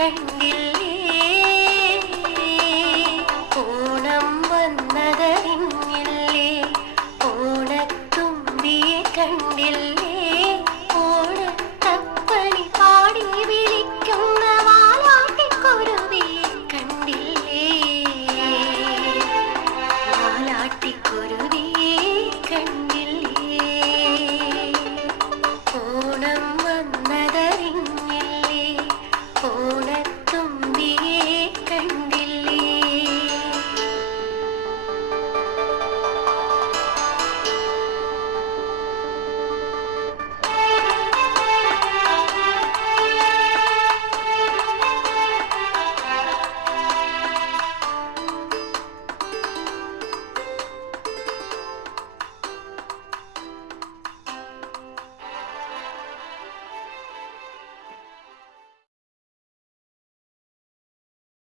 കണ്ടില്ലേ? ഓണം വന്നതറിഞ്ഞില്ലേ? ഓണത്തുമ്പിയെ കണ്ടില്ലേ? zombie.